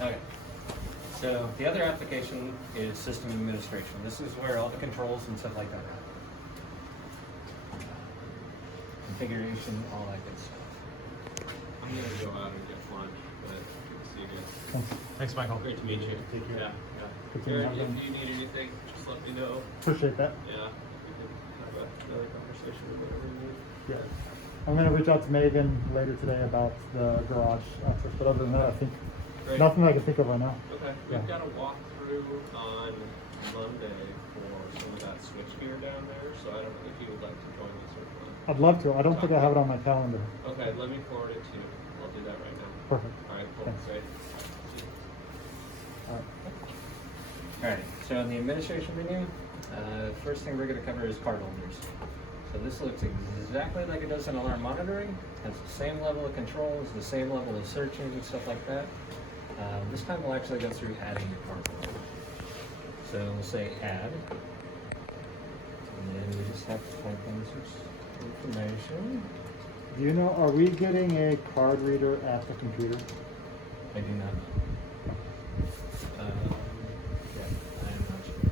Okay. So the other application is system administration. This is where all the controls and stuff like that are. Configuration, all that good stuff. I'm gonna go out and get lunch, but good to see you guys. Thanks, Michael. Great to meet you. Take care. Yeah, Good to yeah. meet Jared, you. if you need anything, just let me know. Appreciate that. Yeah, we can have another conversation or whatever you need. Yeah. I'm gonna reach out to Megan later today about the garage access, but other than that, I think Great. nothing I can think of right now. Okay, Yeah. we've got a walkthrough on Monday for some of that switchgear down there, so I don't know if you would like to join us or not. I'd love to. I don't think I have it on my calendar. Okay, let me forward it to you. I'll do that right now. Perfect. All right, cool. Thanks. Great. All right. Alright, so in the administration menu, first thing we're going to cover is card holders. So this looks exactly like it does in alarm monitoring. Has the same level of controls, the same level of searching and stuff like that. This time we'll actually go through adding your card holder. So we'll say add. And then we just have to type in some information. Do you know, are we getting a card reader at the computer? I do not know. Yeah, I am not sure.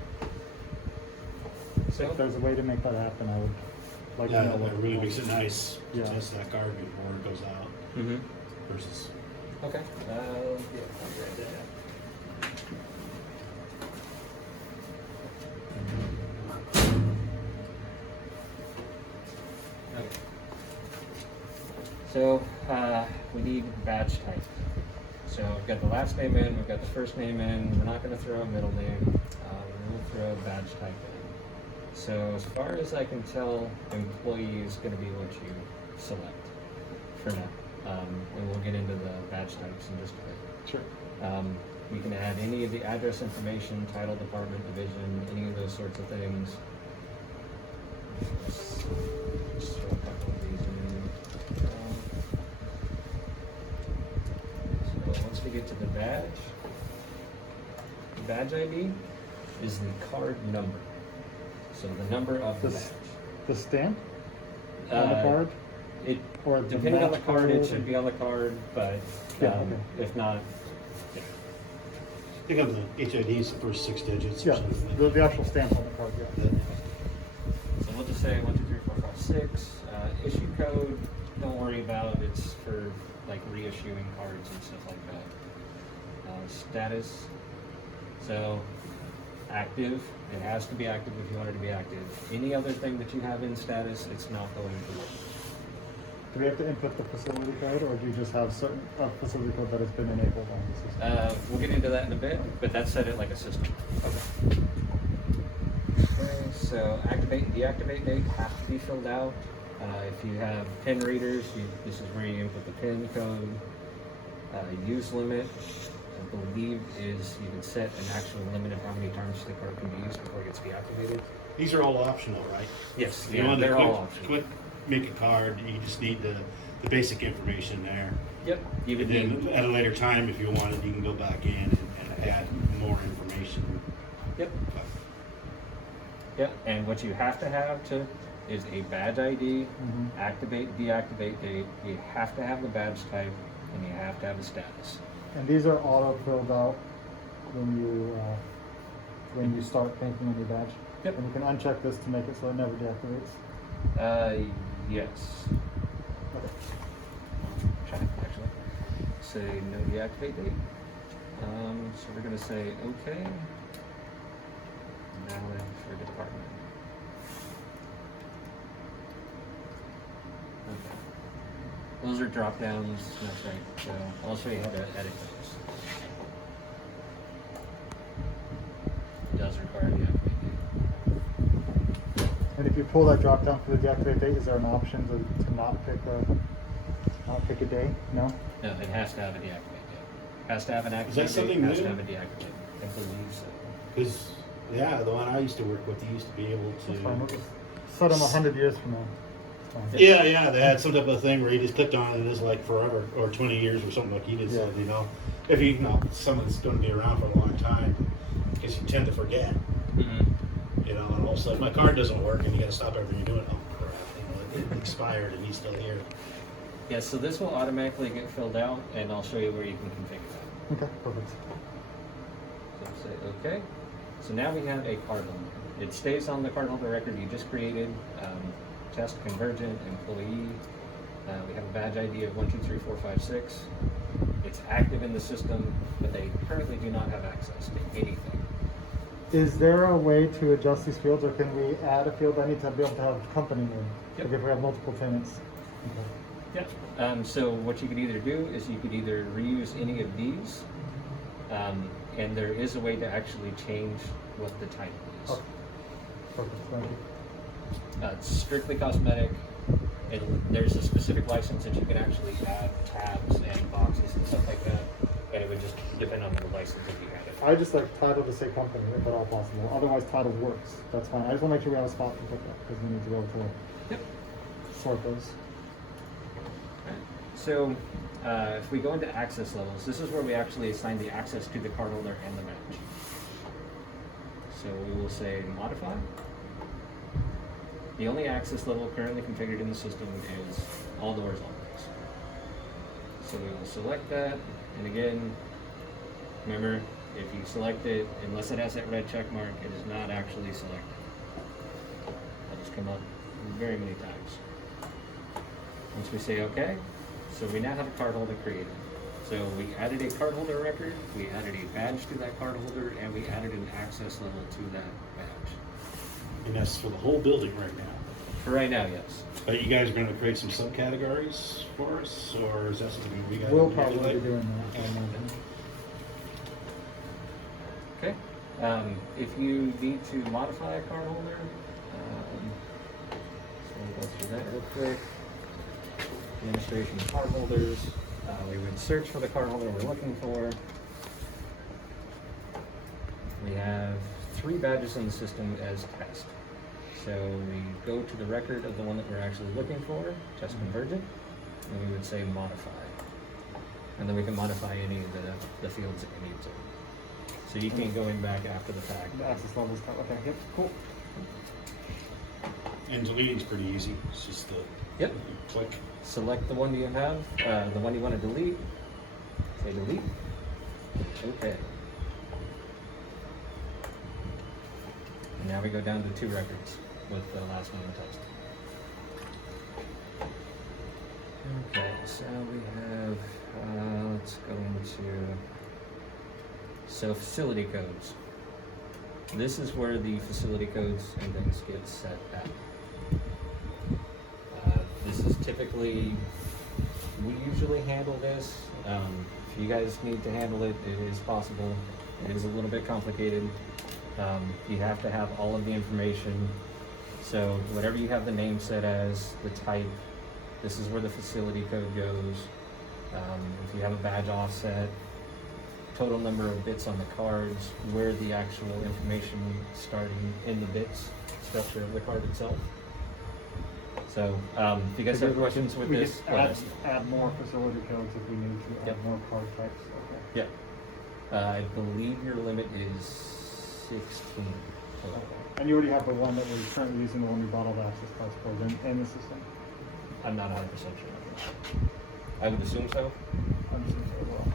If So, there's a way to make that happen, I would like Yeah, to know. that really makes it nice to Yeah. test that card before it goes out mhm. versus. Okay. Yeah, I'll write that down. Okay. So we need badge type. So we've got the last name in, we've got the first name in. We're not going to throw a middle name. We're going to throw a badge type in. So as far as I can tell, employee is going to be what you select for now. And we'll get into the badge types in just a bit. Sure. You can add any of the address information, title, department, division, any of those sorts of things. Just throw a couple of these in. So once we get to the badge ID is the card number. So the number of the badge. The stamp on the card? It, Or the depending on the match card, it code? should be on the card, but Yeah, okay. if not, I think of the HID is the first 6 digits or Yeah, something. the actual stamp on the card, yeah. so we'll just say 1, 2, 3, 4, 5, 6. Issue code, don't worry about. It's for like reissuing cards and stuff like that. Status. So active. It has to be active if you want it to be active. Any other thing that you have in status, it's not going to work. Do we have to input the facility code, or do you just have certain facility code that has been enabled on the system? We'll get into that in a bit, but that's set it like a system. Okay. Okay, so activate and deactivate date have to be filled out. If you have PIN readers, this is where you input the PIN code. Use limit, I believe, is you can set an actual limit of how many times the card can be used before it gets deactivated. These are all optional, right? Yes, You yeah, want they're to all optional. quick make a card, you just need the basic information there. Yep, you would And need. then at a later time, if you wanted, you can go back in and add more information. Yep. Yep, and what you have to have is a badge ID, activate, deactivate date. You have to have the badge type, and you have to have a status. And these are auto filled out when you start making a new badge? Yep. And you can uncheck this to make it so it never deactivates? Yes. Okay. Check, actually. Say no deactivate date. So we're gonna say okay. Valid for department. Okay. Those are drop downs, that's right. So I'll show you how to edit those. It does require deactivate date. And if you pull that drop down for the deactivate date, is there an option to not pick a day? No? No, it has to have a deactivate date. Has to have an Is activate that date, something has to new? have a deactivate date. I believe so. Because, yeah, the one I used to work with, they used to be able That's fine. We'll to. just set them 100 years from now. It's fine. Yeah, they had some type of thing where you just clicked on it and it's like forever, or 20 years or something like you just said, Yeah. you know. If you know someone's going to be around for a long time, because you tend to forget, Mm-hmm. you know, and all of a sudden my card doesn't work and you got to stop everything you're doing. Oh crap, you know, it expired and he's still here. Yeah, so this will automatically get filled out, and I'll show you where you can configure that. Okay, perfect. So say OK. So now we have a cardholder. It stays on the cardholder record you just created. Test Convergint employee. We have a badge ID of 123456. It's active in the system, but they currently do not have access to anything. Is there a way to adjust these fields, or can we add a field? I need to be able to have company name. Yep. Like if we have multiple tenants. Okay. Yep. So what you could either do is you could either reuse any of these, and there is a way to actually change what the type is. Okay. Perfect. Thank you. It's strictly cosmetic. There's a specific license that you can actually add tabs and boxes and stuff like that, and it would just depend on the license that you had it. I just like title to say company, if at all possible. Otherwise, title works. That's fine. I just want to make sure we have a spot to put that because we need to be able to Yep. sort those. So if we go into access levels, this is where we actually assign the access to the cardholder and the badge. So we will say modify. The only access level currently configured in the system is all doors always. So we will select that, and again, remember, if you select it, unless it has that red check mark, it is not actually selected. That'll just come up very many times. Once we say OK, so we now have a cardholder created. So we added a cardholder record, we added a badge to that cardholder, and we added an access level to that badge. And that's for the whole building right now. For right now, yes. But you guys are going to create some subcategories for us, or is that something we got to We'll do probably be later? doing that. I imagine. Okay. If you need to modify a cardholder, so we'll go through that real quick. Administration cardholders. We would search for the cardholder we're looking for. We have 3 badges in the system as test. So we go to the record of the one that we're actually looking for, test Convergint, and we would say modify. And then we can modify any of the fields that we need to. So you can't go in back after the fact. The access levels. Okay. Yep. Cool. And deleting's pretty easy. It's just the Yep. click. Select the one you have, the one you want to delete. Say delete. Okay. And now we go down to 2 records with the last one untouched. Okay, so we have, let's go into, so facility codes. This is where the facility codes and things get set back. This is typically, we usually handle this. If you guys need to handle it, it is possible. It is a little bit complicated. You have to have all of the information. So whatever you have the name set as, the type, this is where the facility code goes. If you have a badge offset, total number of bits on the cards, where the actual information starting in the bits structure of the card itself. So if you guys have questions with we this, just add more facility codes if we need to. Yep. Add more card types. Okay. yeah. I believe your limit is 16 total. And you already have the one that we're currently using, the one we bought all the access cards for in the system. I'm not 100% sure. I would assume so. I'm just gonna say as well.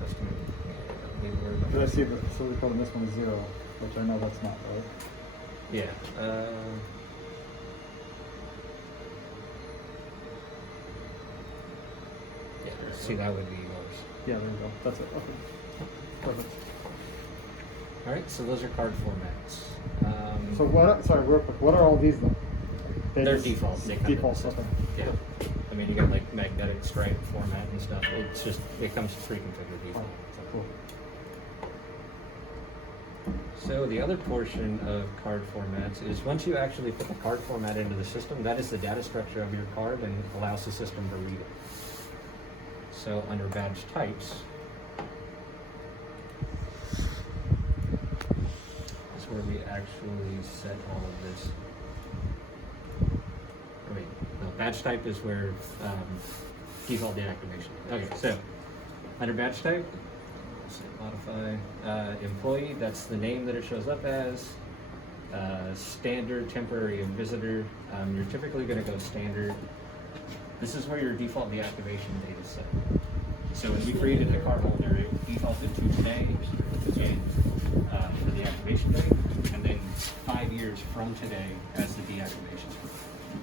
Custom. Yeah, we were about Did I to- see the facility code in this one is 0, which I know that's not, right? Yeah. Yeah. See, that would be yours. Yeah, there we go. That's it. Okay. Perfect. All right. So those are card formats. So what? Sorry, real quick. What are all these then? They're just- defaults. They come in the Defaults. system. Okay. Yeah. I mean, you got like magnetic stripe format and stuff. It's just, it comes pre-configured Oh, default. cool. So the other portion of card formats is once you actually put the card format into the system, that is the data structure of your card and allows the system to read it. So under badge types, is where we actually set all of this. Or wait, no, badge type is where default deactivation. Okay, so under badge type, let's say modify employee, that's the name that it shows up as. Standard, temporary, and visitor. You're typically going to go standard. This is where your default deactivation date is set. So when we created the card holder, it defaulted to today and, for the activation date, and then 5 years from today as the deactivation date.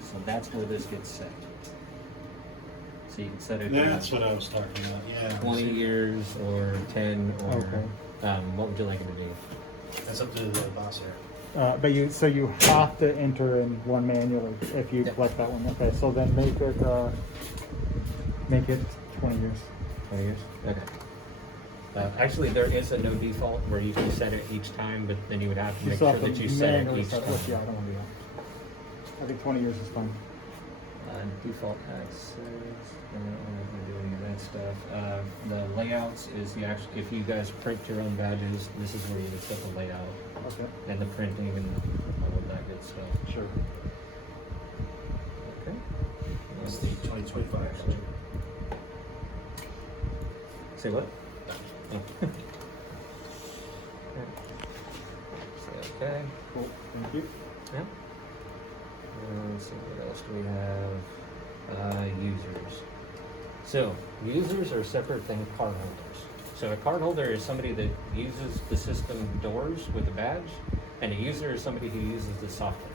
So that's where this gets set. So you can set it That's what I was talking about, yeah. 20 years or 10 or Okay. what would you like it to be? That's up to the boss here. But you have to enter in one manually if you Yeah. select that one. Okay, so then make it 20 years. 20 years? Okay. Actually, there is a no default where you can set it each time, but then you would have to make still sure have that to you set it manually each set time. it. Yeah, I don't want to do that. I think 20 years is fine. Default access, I don't want to do any of that stuff. The layouts is the actual, if you guys print your own badges, this is where you would set the layout Okay. and the printing and all of that good stuff. Sure. Okay. That's the 2025. Say what? Oh. Okay. Cool. Thank you. Yeah. Let's see, what else do we have? Users. So, users are separate than card holders. So a card holder is somebody that uses the system doors with a badge, and a user is somebody who uses the software.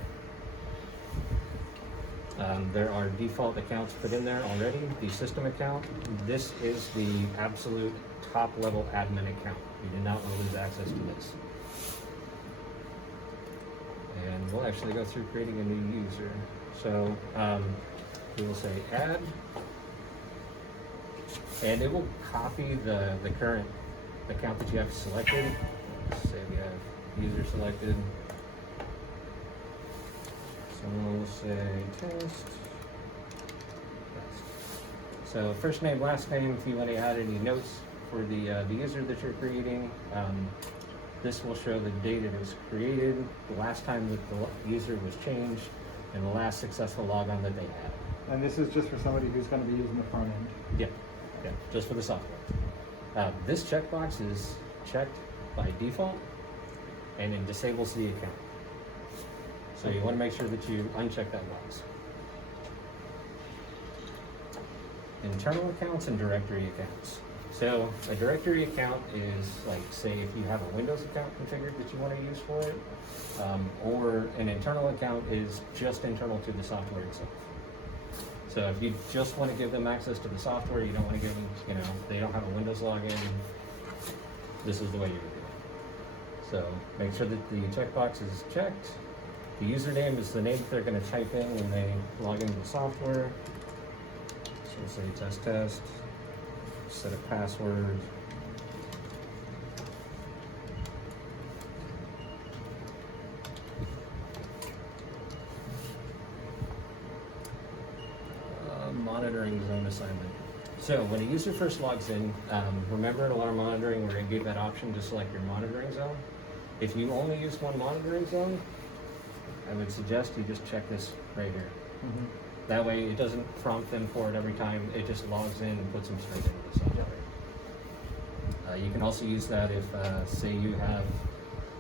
There are default accounts put in there already. The system account, this is the absolute top level admin account. You do not want to lose access to this. And we'll actually go through creating a new user. So we will say add, and it will copy the current account that you have selected. Let's say we have user selected. So we'll say test. So first name, last name. If you want to add any notes for the user that you're creating, this will show the date it was created, the last time that the user was changed, and the last successful logon that they had. And this is just for somebody who's going to be using the front end. Yeah, yeah, just for the software. This checkbox is checked by default, and it disables the account. So you want to make sure that you uncheck that box. Internal accounts and directory accounts. So a directory account is like, say, if you have a Windows account configured that you want to use for it, or an internal account is just internal to the software itself. So if you just want to give them access to the software, you don't want to give them, they don't have a Windows login, this is the way you would do it. So make sure that the checkbox is checked. The username is the name that they're going to type in when they log into the software. So we'll say test. Set a password. Monitoring zone assignment. So when a user first logs in, remember in alarm monitoring we're going to give that option to select your monitoring zone. If you only use one monitoring zone, I would suggest you just check this right here. Mm-hmm. That way it doesn't prompt them for it every time, it just logs in and puts them straight into the software. You can also use that if, say you have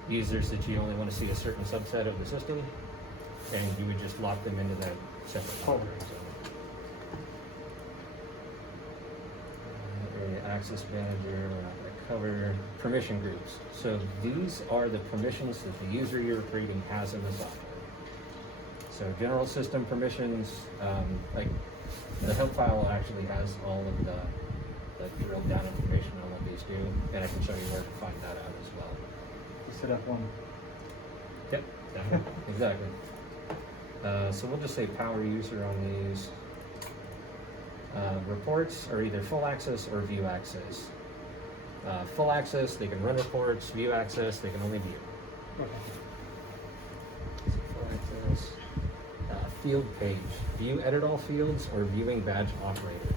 users that you only want to see a certain subset of the system, and you would just lock them into that separate monitoring zone. Access manager, we're not going to cover permission groups. So these are the permissions that the user you're creating has in the software. So general system permissions, like the help file actually has all of the drilled down information on what these do, and I can show you where to find that out as well. Just hit F1. Yep, exactly. So we'll just say power user on these. Reports are either full access or view access. Full access, they can run reports. View access, they can only view. Okay. Full access. Field page. View edit all fields or viewing badge operator.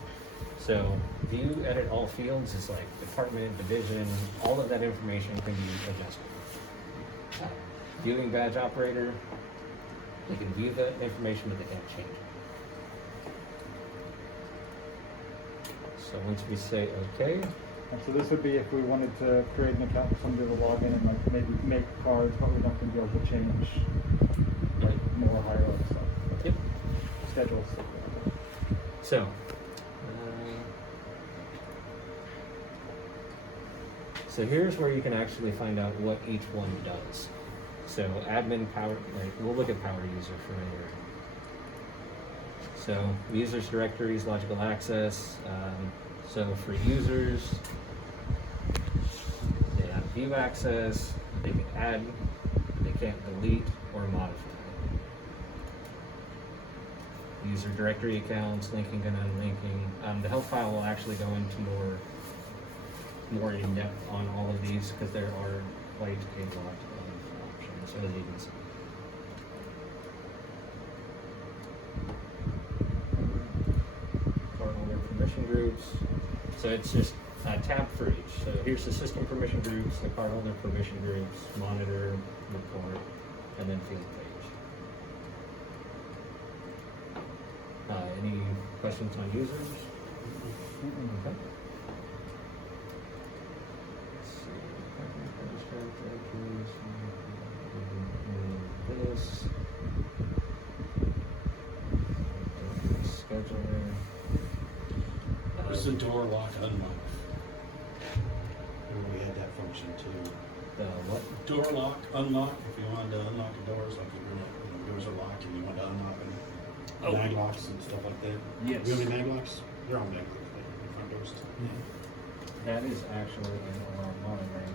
So view edit all fields is like department, division, all of that information can be adjusted. Viewing badge operator, they can view the information but they can't change it. So once we say okay, And so this would be if we wanted to create an account for somebody to log in and like maybe make cards, but we're not going to be able to change like more higher level stuff. Yep. Schedules. Stuff like that. So here's where you can actually find out what each one does. So admin power, like we'll look at power user for here. So users directories, logical access. So for users, they have view access, they can add, they can't delete or modify. User directory accounts, linking and unlinking. The help file will actually go into more in depth on all of these because there are quite a lot of options, as you can see. Cardholder permission groups. So it's just a tab for each. So here's the system permission groups, the cardholder permission groups, monitor, report, and then field page. Any questions on users? Okay. Let's see. This. Scheduler. There's the door lock unlock. We had that function too. The what? Door lock, unlock, if you wanted to unlock the doors, like if the doors are locked and you want to unlock them. Oh. Mag locks and stuff like that. Yes. You have any mag locks? They're all mag locks, like the front doors and stuff. That is actually in alarm monitoring.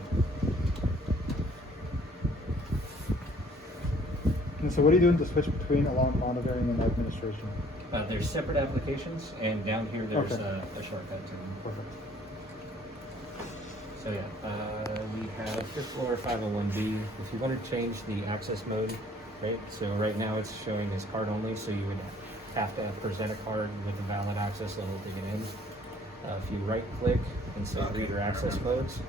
And so what are you doing to switch between alarm monitoring and administration? There's separate applications, and down here there's Okay. a shortcut to them. Perfect. So yeah, we have fifth floor 501B. If you want to change the access mode, right? So right now it's showing as card only, so you would have to present a card with a valid access level to get in. If you right click and set reader access modes,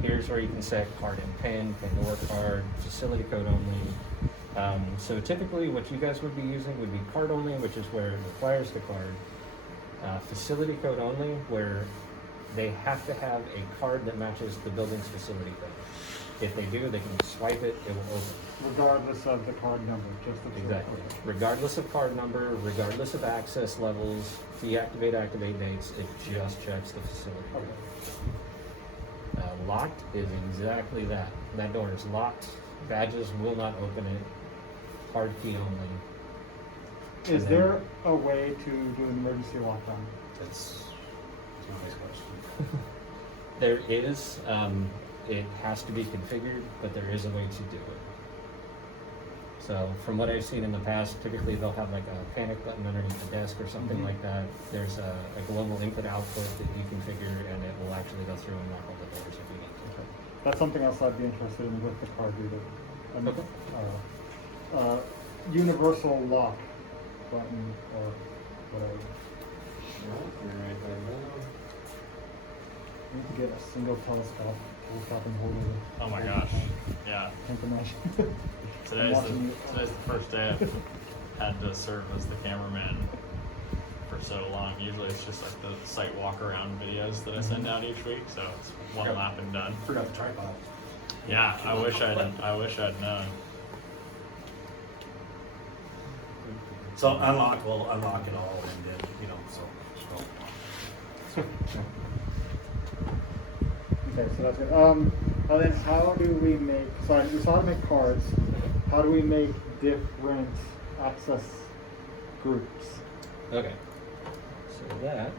here's where you can set card and PIN, PIN or card, facility code only. So typically what you guys would be using would be card only, which is where it requires the card. Facility code only, where they have to have a card that matches the building's facility code. If they do, they can swipe it, it will open. Regardless of the card number, just the Exactly. Regardless of card number, regardless of access levels, deactivate, activate dates, it just checks the facility code. Okay. Locked is exactly that. That door is locked. Badges will not open it. Card key only. Is And then- there a way to do an emergency lockdown? That's my next question. There is. It has to be configured, but there is a way to do it. So from what I've seen in the past, typically they'll have like a panic button underneath the desk or something like that. There's a global input output that you configure, and it will actually go through and lock all the doors if you need to. That's something else I'd be interested in with the card reader. Okay. Universal lock button or whatever. I need to get a single telescope and hold it. Oh my gosh, yeah. Can't imagine. Today's the first day I've had to serve as the cameraman for so long. Usually it's just like the site walk around videos that I send out each week, so it's one lap and done. Forgot the tripod. Yeah, I wish I'd known. So unlock will unlock it all and then, so. Okay, so that's good. And then how do we make, so we saw how to make cards. How do we make different access groups? Okay. So that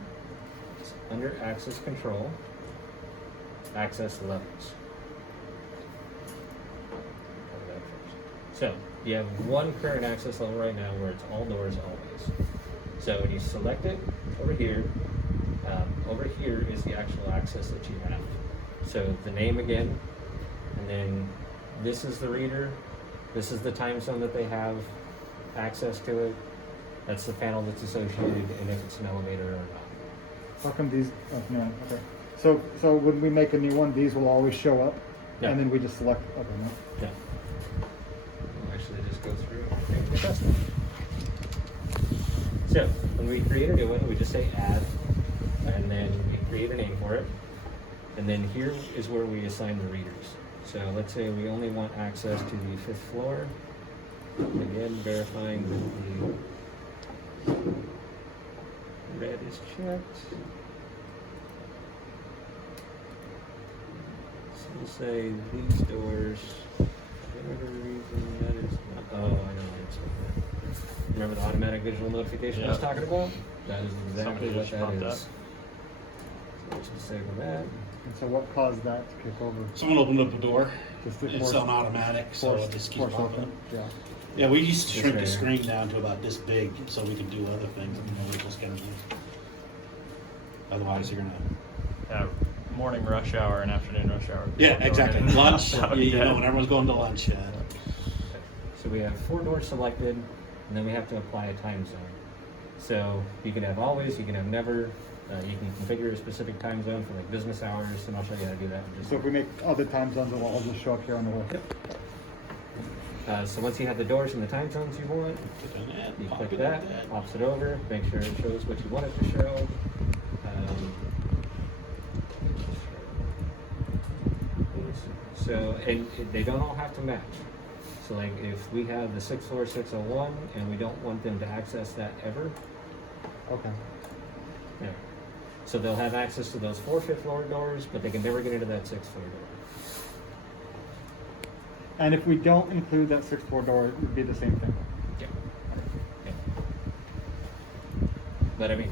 is under access control, access levels. So you have one current access level right now where it's all doors always. So when you select it over here is the actual access that you have. So the name again, and then this is the reader, this is the time zone that they have access to it. That's the panel that's associated, and if it's an elevator or not. How come these, no, okay. So when we make a new one, these will always show up? Yeah. And then we just select, okay, no. Yeah. We'll actually just go through and make the custom. So when we create a new one, we just say add, and then we create a name for it. And then here is where we assign the readers. So let's say we only want access to the 5th floor. Again, verifying that just checked. So we'll say these doors, for whatever reason, that is not, oh, I know, it's okay. Remember the automatic visual notification I was Yeah. talking about? That is exactly Somebody what just that popped is. up. So let's disable that. And so what caused that to kick over? Someone opened up a door. Just the It's on automatic, so it just keeps force popping. open? Yeah. Yeah, we used to This shrink right the here. screen down to about this big so we could do other things. And we just kind of. Otherwise, you're gonna. Yeah, morning rush hour and afternoon rush hour. Yeah, People exactly. going in. Lunch. That would you get- know, when everyone's going to lunch. Yeah. So we have 4 doors selected, and then we have to apply a time zone. So you can have always, you can have never, you can configure a specific time zone for like business hours, and I'll show you how to do that in just a So if we make other time zones, it will all just show up here on the list. Yep. So once you have the doors and the time zones you want, Click on that. you pop click it that, like that. pops it over, make sure it shows what you want it to show. So, and they don't all have to match. So like if we have the 6th floor 601 and we don't want them to access that ever, Okay. yeah. So they'll have access to those 4 5th floor doors, but they can never get into that 6th floor door. And if we don't include that 6th floor door, it would be the same thing. Yeah. Yeah. But I mean,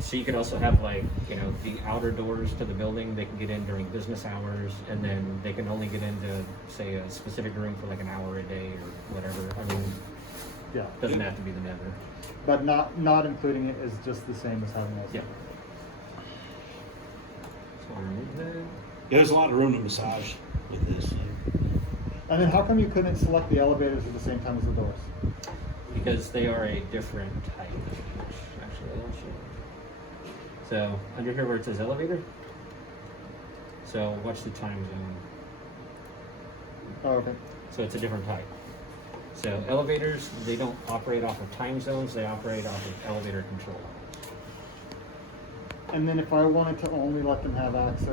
so you can also have like, you know, the outer doors to the building, they can get in during business hours, and then they can only get into, say, a specific room for like an hour a day or whatever. I mean, Yeah. it doesn't have to be the never. But not including it is just the same as having those. Yeah. So I'll remove that. Yeah, there's a lot of room to massage with this. And then how come you couldn't select the elevators at the same time as the doors? Because they are a different type. Actually, I'll show you. So under here where it says elevator, so watch the time zone. Oh, okay. So it's a different type. So elevators, they don't operate off of time zones, they operate off of elevator control. And then if I wanted to only let them have access